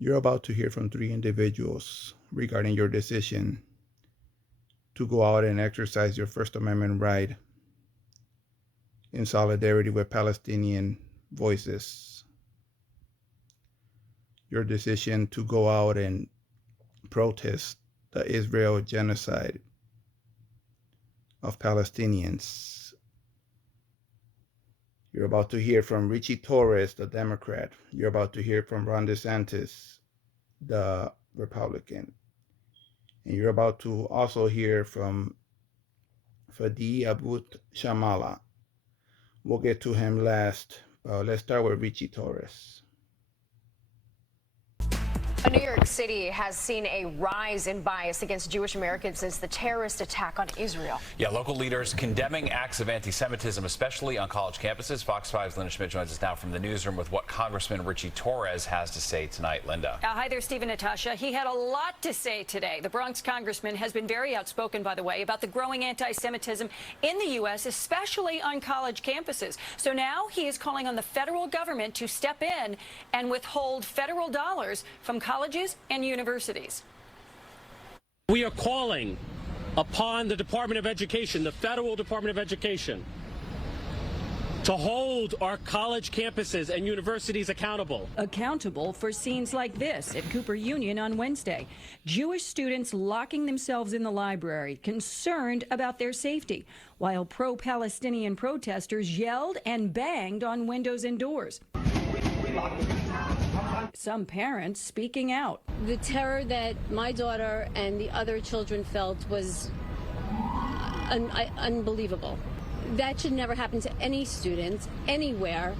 You're about to hear from three individuals regarding your decision to go out and exercise your First Amendment right in solidarity with Palestinian voices. Your decision to go out and protest the Israel genocide of Palestinians. You're about to hear from Ritchie Torres, the Democrat. You're about to hear from DeSantis, the Republican. And you're about to also hear from Fadi Abu Shamala. We'll get to him last. Let's start with Ritchie Torres. New York City has seen a rise in bias against Jewish Americans since the terrorist attack on Israel. Yeah, local leaders condemning acts of anti-Semitism, especially on college campuses. Fox 5's Linda Schmidt joins us now from the newsroom with what Congressman Ritchie Torres has to say tonight. Linda. Hi there, Steve and Natasha. He had a lot to say today. The Bronx congressman has been very outspoken, by the way, about the growing anti-Semitism in the U.S., especially on college campuses. So now he is calling on the federal government to step in and withhold federal dollars from colleges and universities. We are calling upon the Department of Education, the federal Department of Education, to hold our college campuses and universities accountable. Accountable for scenes like this at Cooper Union on Wednesday. Jewish students locking themselves in the library, concerned about their safety, while pro-Palestinian protesters yelled and banged on windows and doors. Some parents speaking out. The terror that my daughter and the other children felt was unbelievable. That should never happen to any students anywhere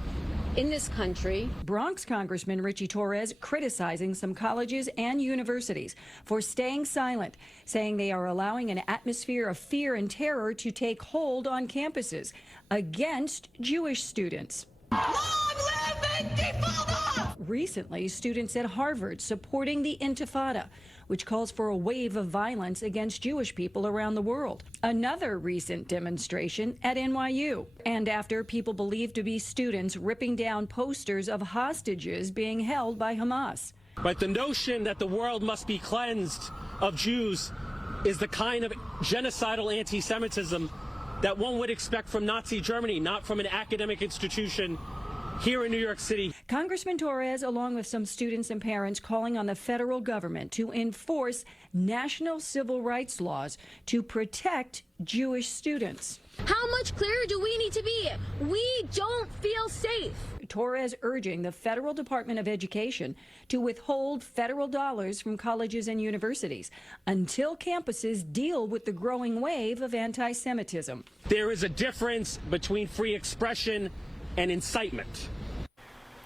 in this country. Bronx Congressman Ritchie Torres criticizing some colleges and universities for staying silent, saying they are allowing an atmosphere of fear and terror to take hold on campuses against Jewish students. Long live Intifada! Recently, students at Harvard supporting the Intifada, which calls for a wave of violence against Jewish people around the world. Another recent demonstration at NYU. And after people believed to be students ripping down posters of hostages being held by Hamas. But the notion that the world must be cleansed of Jews is the kind of genocidal anti-Semitism that one would expect from Nazi Germany, not from an academic institution here in New York City. Congressman Torres, along with some students and parents, calling on the federal government to enforce national civil rights laws to protect Jewish students. How much clearer do we need to be? We don't feel safe. Torres urging the federal Department of Education to withhold federal dollars from colleges and universities until campuses deal with the growing wave of anti-Semitism. There is a difference between free expression and incitement.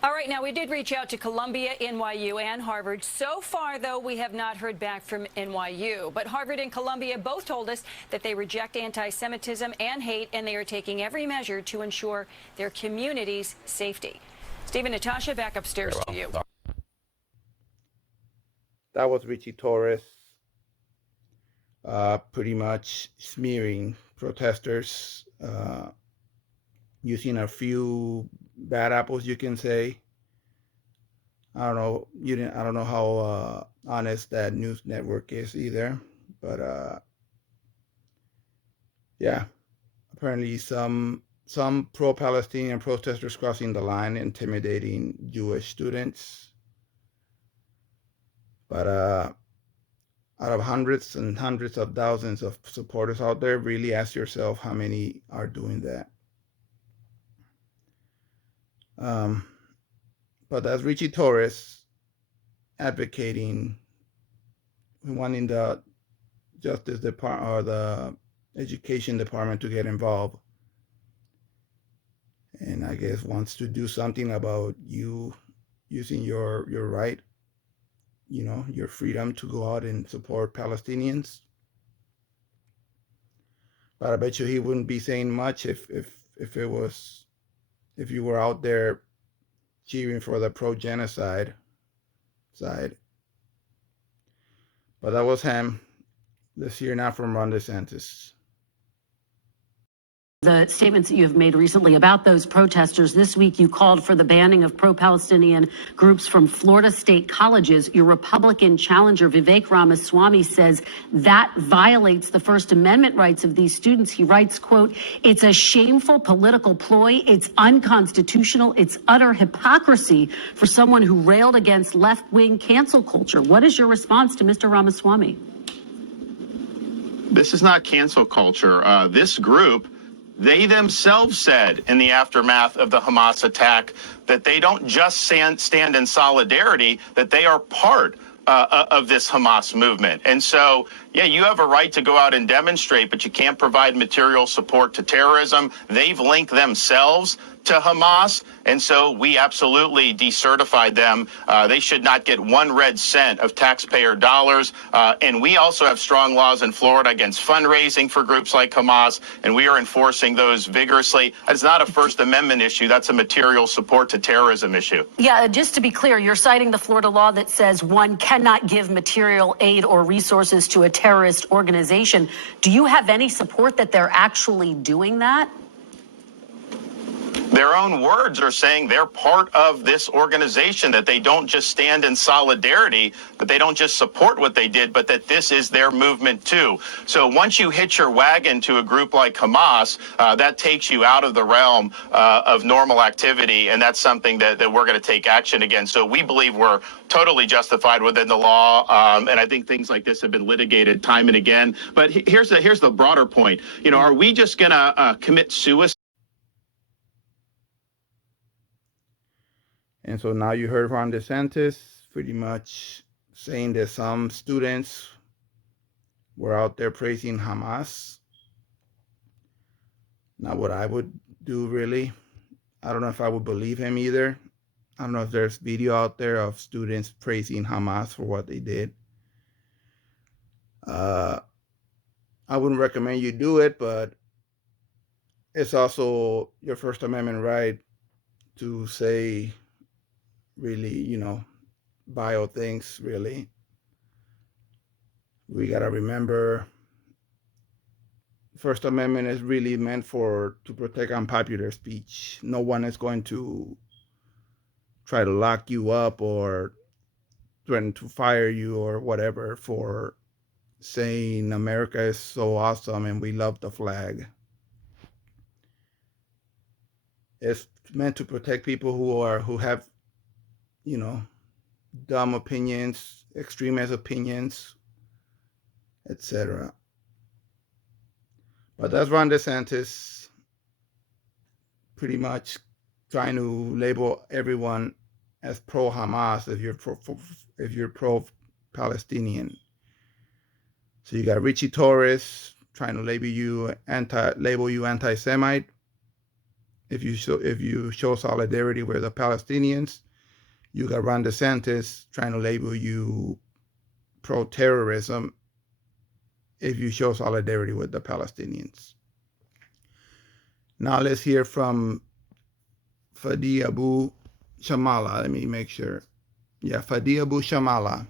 All right, now we did reach out to Columbia, NYU, and Harvard. So far, though, we have not heard back from NYU. But Harvard and Columbia both told us that they reject anti-Semitism and hate, and they are taking every measure to ensure their community's safety. Steve and Natasha, back upstairs to you. That was Ritchie Torres, pretty much smearing protesters, using a few bad apples, you can say. I don't know. I don't know how honest that news network is either, but yeah. Apparently, some pro-Palestinian protesters crossing the line, intimidating Jewish students. But out of hundreds and hundreds of thousands of supporters out there, really ask yourself how many are doing that. But that's Ritchie Torres advocating, wanting the Justice Department or the Education Department to get involved. And I guess wants to do something about you using your right, your freedom to go out and support Palestinians. But I bet you he wouldn't be saying much if you were out there cheering for the pro-genocide side. But that was him. Let's hear now from DeSantis. the statements that you have made recently about those protesters. This week, you called for the banning of pro-Palestinian groups from Florida state colleges. Your Republican challenger, Vivek Ramaswamy, says that violates the First Amendment rights of these students. He writes, quote, "It's a shameful political ploy. It's unconstitutional. It's utter hypocrisy for someone who railed against left-wing cancel culture." What is your response to Mr. Ramaswamy? This is not cancel culture. This group, they themselves said in the aftermath of the Hamas attack that they don't just stand in solidarity, that they are part of this Hamas movement. And so, yeah, you have a right to go out and demonstrate, but you can't provide material support to terrorism. They've linked themselves to Hamas, and so we absolutely decertified them. They should not get 1 red cent of taxpayer dollars. And we also have strong laws in Florida against fundraising for groups like Hamas, and we are enforcing those vigorously. It's not a First Amendment issue. That's a material support to terrorism issue. Yeah, just to be clear, you're citing the Florida law that says one cannot give material aid or resources to a terrorist organization. Do you have any support that they're actually doing that? Their own words are saying they're part of this organization, that they don't just stand in solidarity, that they don't just support what they did, but that this is their movement too. So once you hitch your wagon to a group like Hamas, that takes you out of the realm of normal activity, and that's something that we're going to take action against. So we believe we're totally justified within the law, and I think things like this have been litigated time and again. But here's the broader point. You know, are we just going to commit suicide? And so now you heard Ron DeSantis pretty much saying that some students were out there praising Hamas. Not what I would do, really. I don't know if I would believe him either. I don't know if there's video out there of students praising Hamas for what they did. I wouldn't recommend you do it, but it's also your First Amendment right to say really, you know, vile things, really. We got to remember First Amendment is really meant to protect unpopular speech. No one is going to try to lock you up or threaten to fire you or whatever for saying America is so awesome and we love the flag. It's meant to protect people who have, you know, dumb opinions, extremist opinions, etc. But that's Ron DeSantis pretty much trying to label everyone as pro-Hamas if you're pro-Palestinian. So you got Ritchie Torres trying to label you anti-Semite if you show solidarity with the Palestinians. You got Ron DeSantis trying to label you pro-terrorism if you show solidarity with the Palestinians. Now let's hear from Fadi Abu Shamala. Let me make sure. Yeah, Fadi Abu Shamala.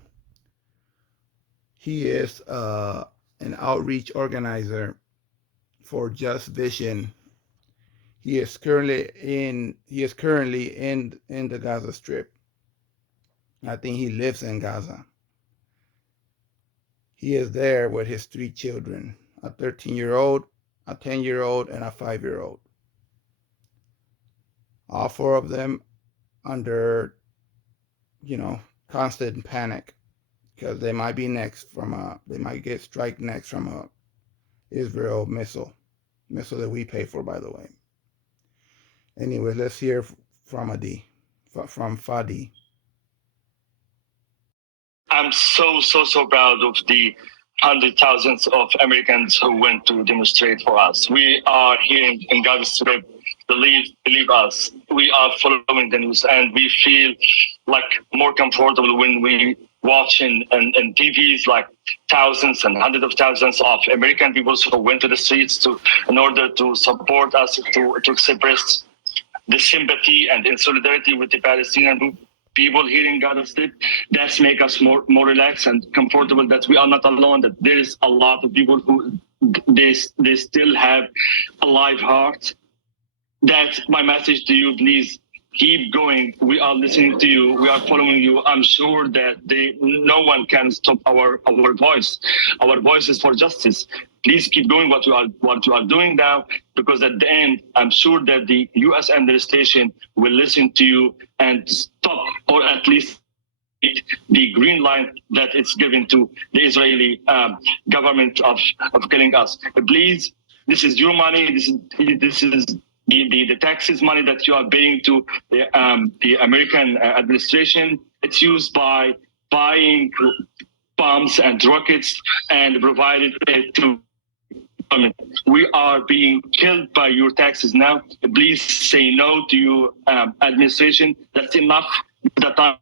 He is an outreach organizer for Just Vision. He is currently in the Gaza Strip. I think he lives in Gaza. He is there with his 3 children, a 13-year-old, a 10-year-old, and a 5-year-old. All 4 of them under, you know, constant panic because they might be they might get struck next from a Israel missile that we pay for, by the way. Anyway, let's hear from Fadi. I'm so proud of the hundreds of thousands of Americans who went to demonstrate for us. We are here in Gaza Strip. Believe us. We are following the news, and we feel like more comfortable when we watch in TVs like thousands and hundreds of thousands of American people who went to the streets in order to support us, to express the sympathy and in solidarity with the Palestinian people here in Gaza Strip. That's make us more relaxed and comfortable that we are not alone, that there is a lot of people who they still have a live heart. That's my message to you. Please keep going. We are listening to you. We are following you. I'm sure that no one can stop our voice. Our voice is for justice. Please keep going what you are doing now, because at the end, I'm sure that the U.S. administration will listen to you and stop, or at least the green line that it's given to the Israeli government of killing us. Please, this is your money. This is the taxes money that you are paying to the American administration. It's used by buying bombs and rockets and provided it to. We are being killed by your taxes now. Please say no to your administration. That's enough. That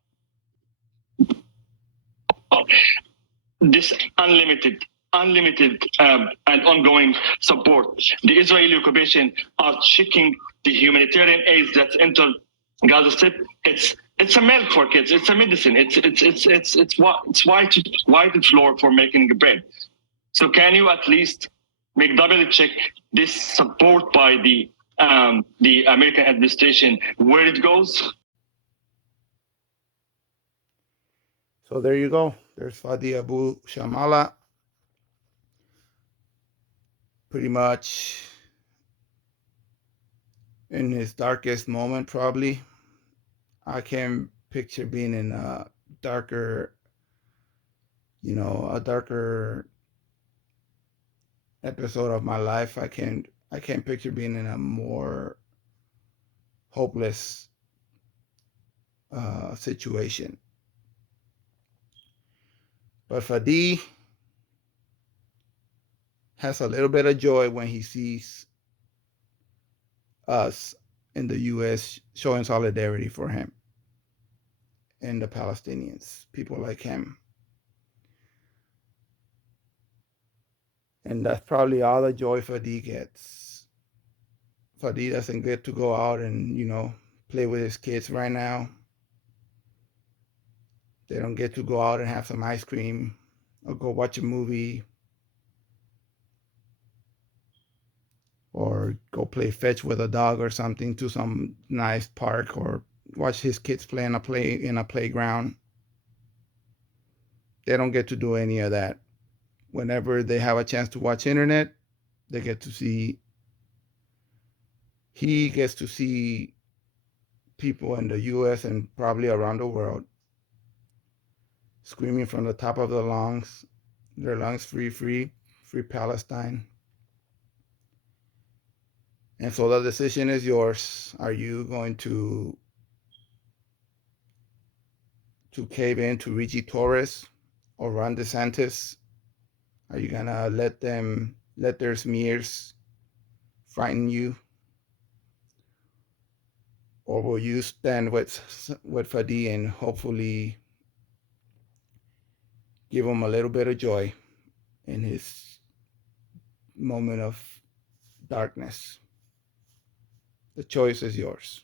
this unlimited and ongoing support. The Israeli occupation are checking the humanitarian aid that's entered Gaza Strip. It's a milk for kids. It's a medicine. It's white flour for making bread. So can you at least make double check this support by the American administration, where it goes? So there you go. There's Fadi Abu Shamala. Pretty much in his darkest moment, probably. I can picture being in a darker, a darker episode of my life. I can't picture being in a more hopeless situation. But Fadi has a little bit of joy when he sees us in the U.S. showing solidarity for him and the Palestinians, people like him. And that's probably all the joy Fadi gets. Fadi doesn't get to go out and, play with his kids right now. They don't get to go out and have some ice cream or go watch a movie or go play fetch with a dog or something to some nice park or watch his kids play in a playground. They don't get to do any of that. Whenever they have a chance to watch internet, he gets to see people in the U.S. and probably around the world screaming from the top of their lungs, free Palestine. And so the decision is yours. Are you going to cave in to Ritchie Torres or Ron DeSantis? Are you gonna let their smears frighten you? Or will you stand with Fadi and hopefully give him a little bit of joy in his moment of darkness? The choice is yours.